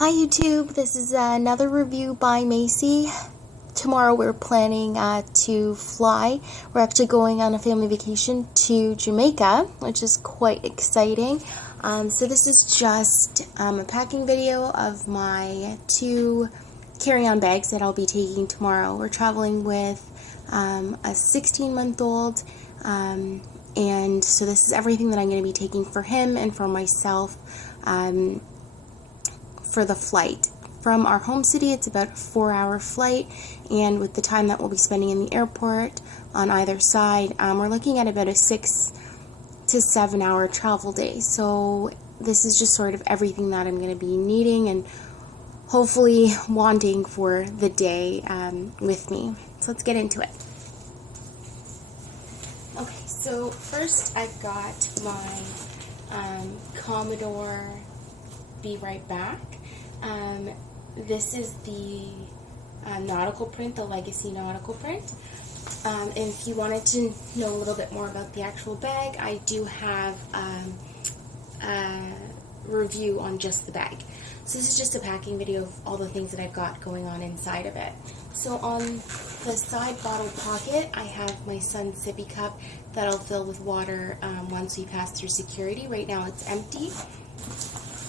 Hi YouTube, this is another review by Macy. Tomorrow we're planning to fly. We're actually going on a family vacation to Jamaica, which is quite exciting. So this is just a packing video of my 2 carry-on bags that I'll be taking tomorrow. We're traveling with a 16-month-old, and so this is everything that I'm going to be taking for him and for myself. For the flight. From our home city, it's about a 4-hour flight, and with the time that we'll be spending in the airport on either side, we're looking at about a 6 to 7 hour travel day. So this is just sort of everything that I'm going to be needing and hopefully wanting for the day with me. So let's get into it. Okay, so first I've got my Commodore Be Right Back. This is the nautical print, the legacy nautical print. And if you wanted to know a little bit more about the actual bag, I do have a review on just the bag. So this is just a packing video of all the things that I've got going on inside of it. So on the side bottle pocket, I have my son's sippy cup that I'll fill with water once we pass through security. Right now it's empty.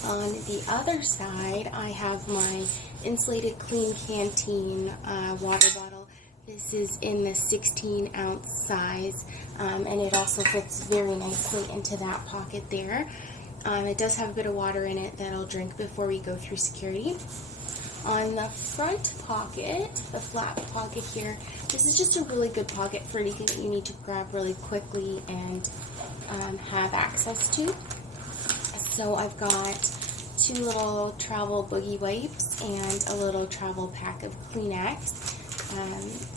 On the other side, I have my insulated clean canteen water bottle. This is in the 16-ounce size, and it also fits very nicely into that pocket there. It does have a bit of water in it that I'll drink before we go through security. On the front pocket, the flap pocket here, this is just a really good pocket for anything that you need to grab really quickly and have access to. So I've got 2 little travel boogie wipes and a little travel pack of Kleenex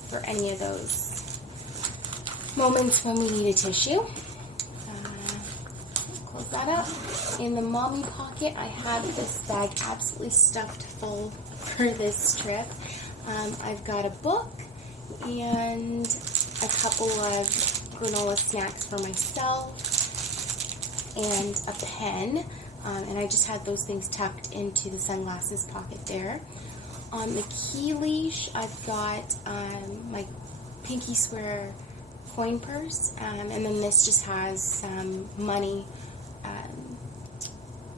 for any of those moments when we need a tissue. Close that up. In the mommy pocket, I have this bag absolutely stuffed full for this trip. I've got a book and a couple of granola snacks for myself and a pen, and I just had those things tucked into the sunglasses pocket there. On the key leash, I've got my Pinky Swear coin purse, and then this just has some money,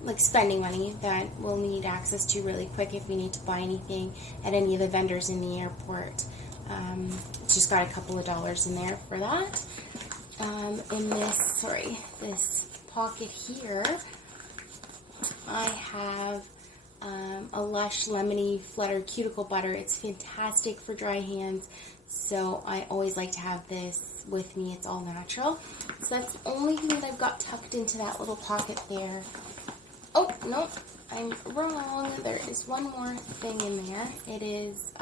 like spending money that we'll need access to really quick if we need to buy anything at any of the vendors in the airport. Just got a couple of dollars in there for that. In this pocket here, I have a Lush Lemony Flutter Cuticle Butter. It's fantastic for dry hands, so I always like to have this with me. It's all natural. So that's the only thing that I've got tucked into that little pocket there. Oh, no, I'm wrong. There is one more thing in there. It is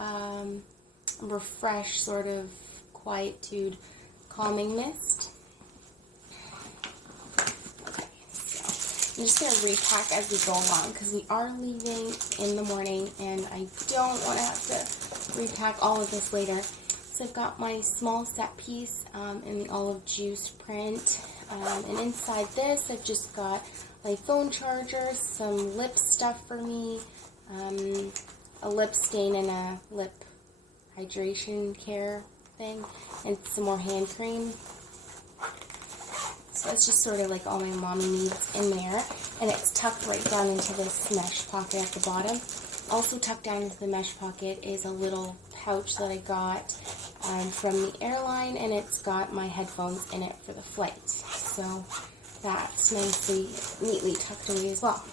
Refresh sort of quietude calming mist. I'm just going to repack as we go along because we are leaving in the morning and I don't want to have to repack all of this later. So I've got my small set piece in the olive juice print, and inside this I've just got my phone charger, some lip stuff for me, a lip stain and a lip hydration care thing, and some more hand cream. So it's just sort of like all my mommy needs in there, and it's tucked right down into this mesh pocket at the bottom. Also tucked down into the mesh pocket is a little pouch that I got from the airline, and it's got my headphones in it for the flight. So that's neatly tucked away as well.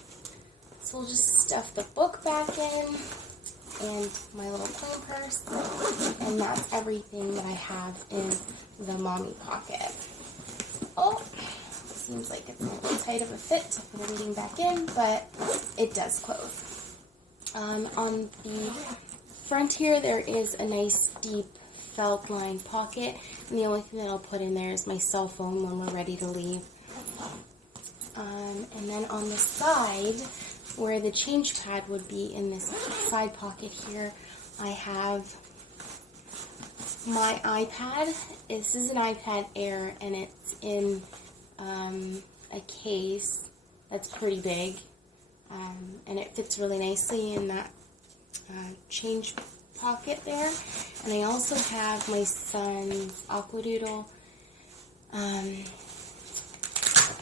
So we'll just stuff the book back in and my little coin purse, and that's everything that I have in the mommy pocket. Oh, seems like it's a little tight of a fit to put everything back in, but it does close. On the front here, there is a nice deep felt lined pocket, and the only thing that I'll put in there is my cell phone when we're ready to leave. And then on the side, where the change pad would be in this side pocket here, I have my iPad. This is an iPad Air, and it's in a case that's pretty big. and it fits really nicely in that change pocket there. And I also have my son's aqua doodle,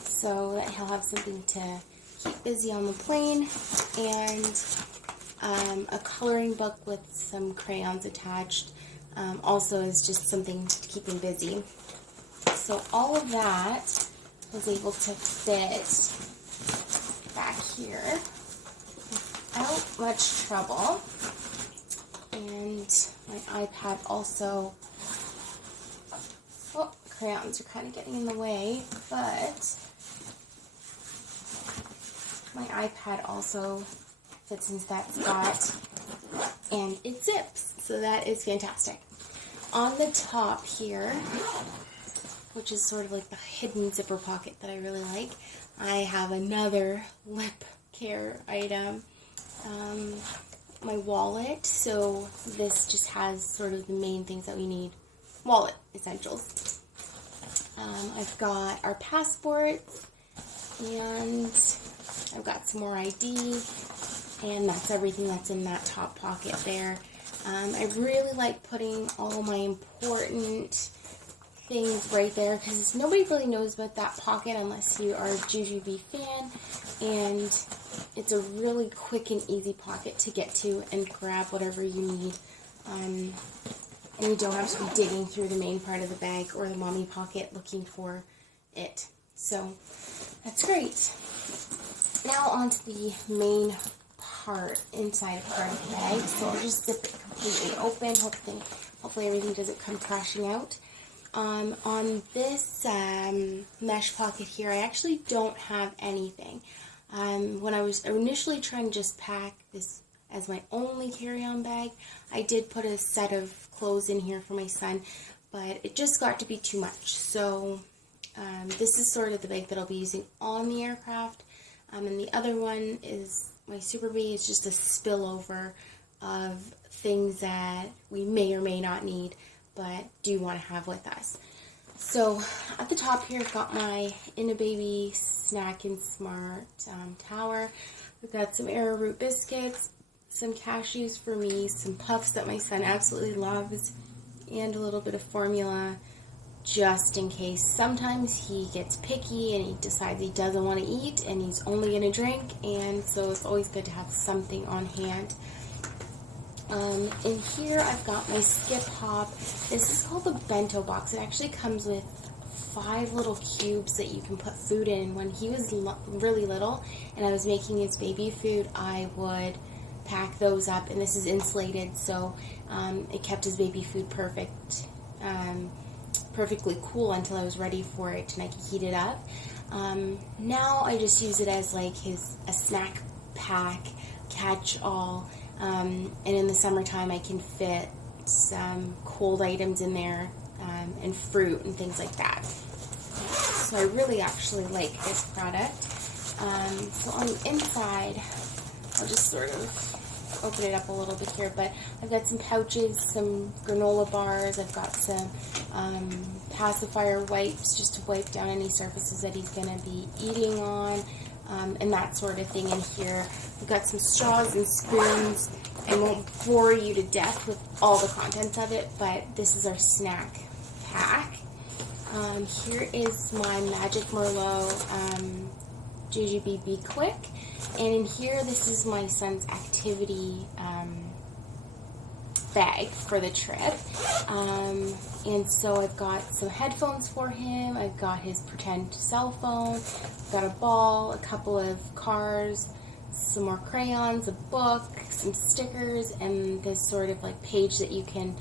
so that he'll have something to keep busy on the plane, and a coloring book with some crayons attached, also is just something to keep him busy. So all of that was able to fit back here without much trouble. And my iPad also, oh, crayons are kind of getting in the way, but my iPad also fits into that spot, and it zips, so that is fantastic. On the top here, which is sort of like the hidden zipper pocket that I really like, I have another lip care item, my wallet. So this just has sort of the main things that we need, wallet essentials. I've got our passports, and I've got some more ID, and that's everything that's in that top pocket there. I really like putting all my important things right there, because nobody really knows about that pocket unless you are a Jujubee fan, and it's a really quick and easy pocket to get to and grab whatever you need, and you don't have to be digging through the main part of the bag or the mommy pocket looking for it. So that's great. Now onto the main part, inside part of the bag. So I'll just zip it completely open. Hopefully everything doesn't come crashing out. On this mesh pocket here, I actually don't have anything. When I was initially trying to just pack this as my only carry-on bag, I did put a set of clothes in here for my son, but it just got to be too much. So this is sort of the bag that I'll be using on the aircraft, and the other one is my Super Bee. It's just a spillover of things that we may or may not need, but do want to have with us. So at the top here, I've got my In-A-Baby Snack and Smart tower. We've got some arrowroot biscuits, some cashews for me, some puffs that my son absolutely loves, and a little bit of formula just in case. Sometimes he gets picky and he decides he doesn't want to eat and he's only going to drink, and so it's always good to have something on hand. In here I've got my Skip Hop. This is called the bento box. It actually comes with 5 little cubes that you can put food in. When he was really little and I was making his baby food, I would pack those up, and this is insulated, so it kept his baby food perfectly cool until I was ready for it and I could heat it up. Now I just use it as like a snack pack catch-all, and in the summertime I can fit some cold items in there, and fruit and things like that. So I really actually like this product. So on the inside, I'll just sort of open it up a little bit here, but I've got some pouches, some granola bars, I've got some pacifier wipes just to wipe down any surfaces that he's going to be eating on, and that sort of thing in here. We've got some straws and spoons. I won't bore you to death with all the contents of it, but this is our snack pack. Here is my Magic Merlot Jujubee Be Quick. And in here, this is my son's activity bag for the trip. And so I've got some headphones for him. I've got his pretend cell phone. I've got a ball, a couple of cars, some more crayons, a book, some stickers, and this sort of like page that you can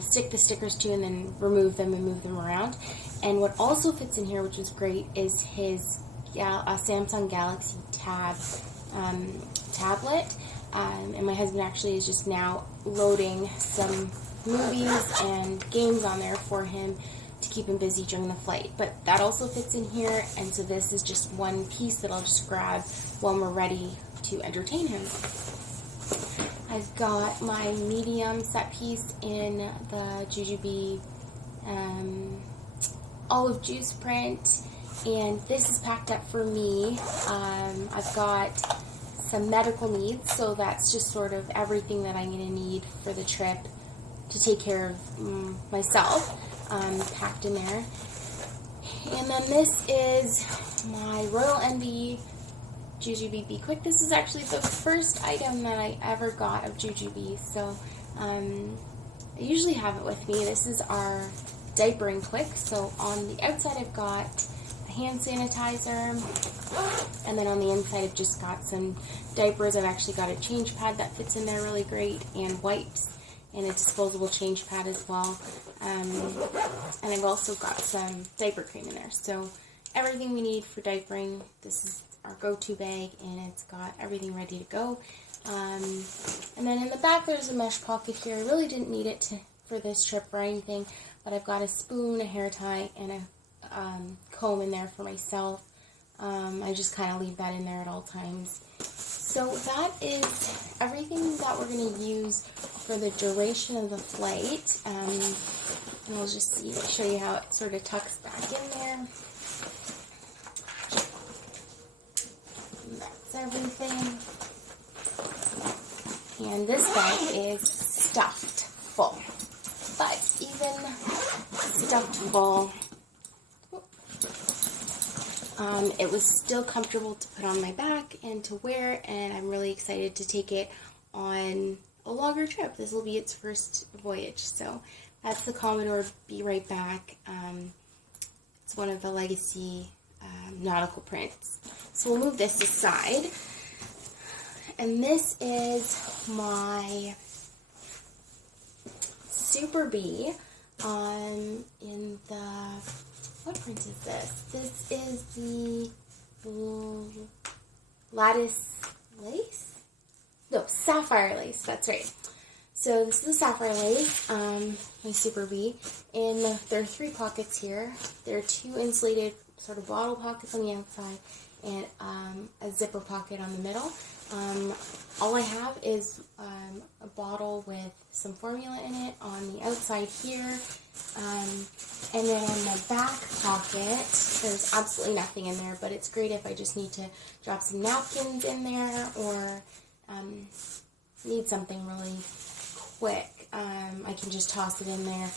stick the stickers to and then remove them and move them around. And what also fits in here, which is great, is his Samsung Galaxy tablet, and my husband actually is just now loading some movies and games on there for him to keep him busy during the flight. But that also fits in here, and so this is just one piece that I'll just grab when we're ready to entertain him. I've got my medium set piece in the Jujubee olive juice print, and this is packed up for me. I've got some medical needs, so that's just sort of everything that I'm going to need for the trip to take care of myself, packed in there. And then this is my Royal Envy Jujube Be Quick. This is actually the first item that I ever got of Jujube, so I usually have it with me. This is our diapering quick. So on the outside I've got a hand sanitizer, and then on the inside I've just got some diapers. I've actually got a change pad that fits in there really great, and wipes, and a disposable change pad as well. And I've also got some diaper cream in there. So everything we need for diapering. This is our go-to bag, and it's got everything ready to go. And then in the back there's a mesh pocket here. I really didn't need it for this trip or anything, but I've got a spoon, a hair tie, and a comb in there for myself. I just kind of leave that in there at all times. So that is everything that we're going to use for the duration of the flight. And I'll just show you how it sort of tucks back in there. And that's everything. And this bag is stuffed full. But even stuffed full, it was still comfortable to put on my back and to wear, and I'm really excited to take it on a longer trip. This will be its first voyage. So that's the Commodore Be Right Back. It's one of the legacy nautical prints. So we'll move this aside. And this is my Super Bee in the, what print is this? This is the lattice lace? No, sapphire lace, that's right. So this is the sapphire lace, my Super Bee, and there are 3 pockets here. There are 2 insulated sort of bottle pockets on the outside, and a zipper pocket on the middle. All I have is a bottle with some formula in it on the outside here, and then on the back pocket, there's absolutely nothing in there, but it's great if I just need to drop some napkins in there, or need something really quick. I can just toss it in there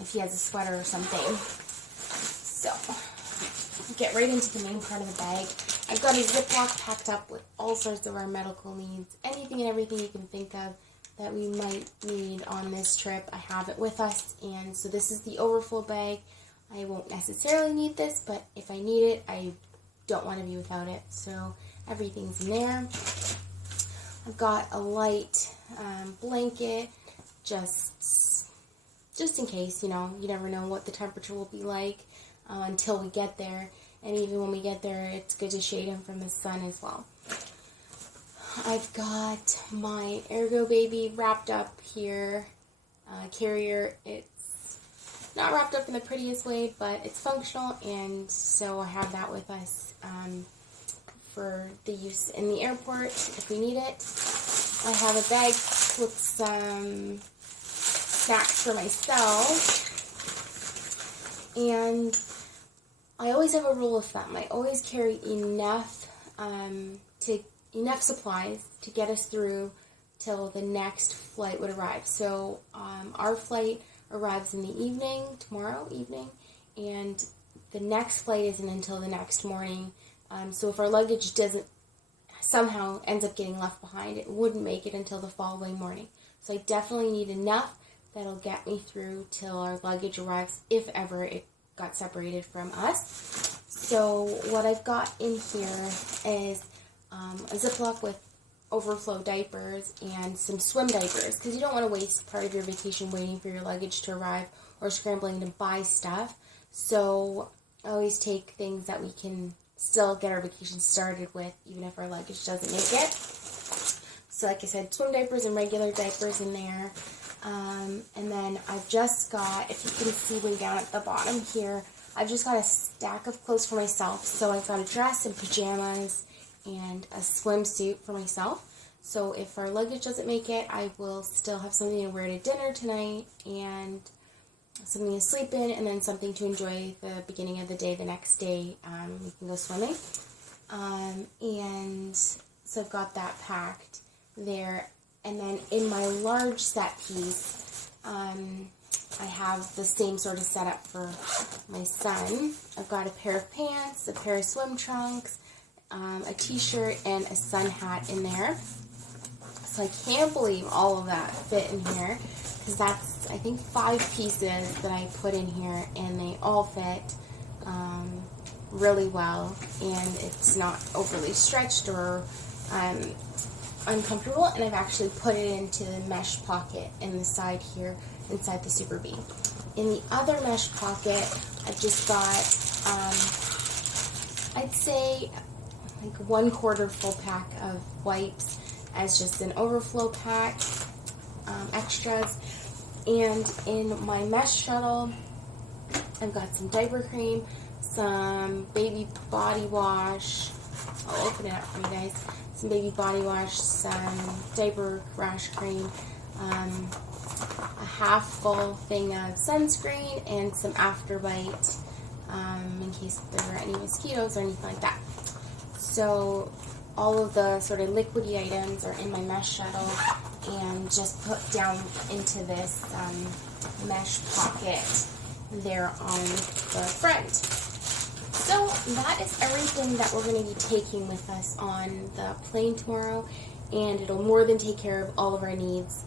if he has a sweater or something. So, get right into the main part of the bag. I've got a Ziploc packed up with all sorts of our medical needs. Anything and everything you can think of that we might need on this trip, I have it with us. And so this is the overflow bag. I won't necessarily need this, but if I need it, I don't want to be without it. So everything's in there. I've got a light blanket, just in case, you know, you never know what the temperature will be like until we get there. And even when we get there, it's good to shade him from the sun as well. I've got my Ergo Baby wrapped up here, carrier. It's not wrapped up in the prettiest way, but it's functional, and so I have that with us for the use in the airport if we need it. I have a bag with some snacks for myself, and I always have a rule of thumb. I always carry enough supplies to get us through till the next flight would arrive. So our flight arrives in the evening, tomorrow evening, and the next flight isn't until the next morning. So if our luggage doesn't somehow ends up getting left behind, it wouldn't make it until the following morning. So I definitely need enough that'll get me through till our luggage arrives, if ever it got separated from us. So what I've got in here is a Ziploc with overflow diapers and some swim diapers, because you don't want to waste part of your vacation waiting for your luggage to arrive or scrambling to buy stuff. So I always take things that we can still get our vacation started with, even if our luggage doesn't make it. So like I said, swim diapers and regular diapers in there. And then I've just got, if you can see way down at the bottom here, I've just got a stack of clothes for myself. So I've got a dress and pajamas and a swimsuit for myself. So if our luggage doesn't make it, I will still have something to wear to dinner tonight, and something to sleep in, and then something to enjoy the beginning of the day the next day. We can go swimming. And So I've got that packed there. And then in my large set piece, I have the same sort of setup for my son. I've got a pair of pants, a pair of swim trunks, a t-shirt, and a sun hat in there. So I can't believe all of that fit in here, because that's, I think, 5 pieces that I put in here, and they all fit really well, and it's not overly stretched or uncomfortable. And I've actually put it into the mesh pocket in the side here inside the Super Bee. In the other mesh pocket, I've just got I'd say like 1/4 full pack of wipes as just an overflow pack, extras. And in my mesh shuttle, I've got some diaper cream, some baby body wash. I'll open it up for you guys. Some baby body wash, some diaper rash cream, a half full thing of sunscreen, and some Afterbite in case there are any mosquitoes or anything like that. So all of the sort of liquidy items are in my mesh shuttle and just put down into this mesh pocket there on the front. So that is everything that we're going to be taking with us on the plane tomorrow, and it'll more than take care of all of our needs.